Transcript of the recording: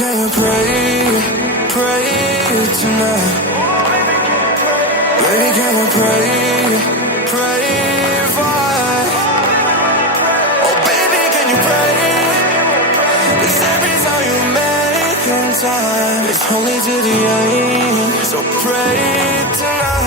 can you pray, pray tonight? Baby, can you pray, pray for? Oh baby, can you pray? 'Cause every time you make in time, it's only to the end. So pray tonight.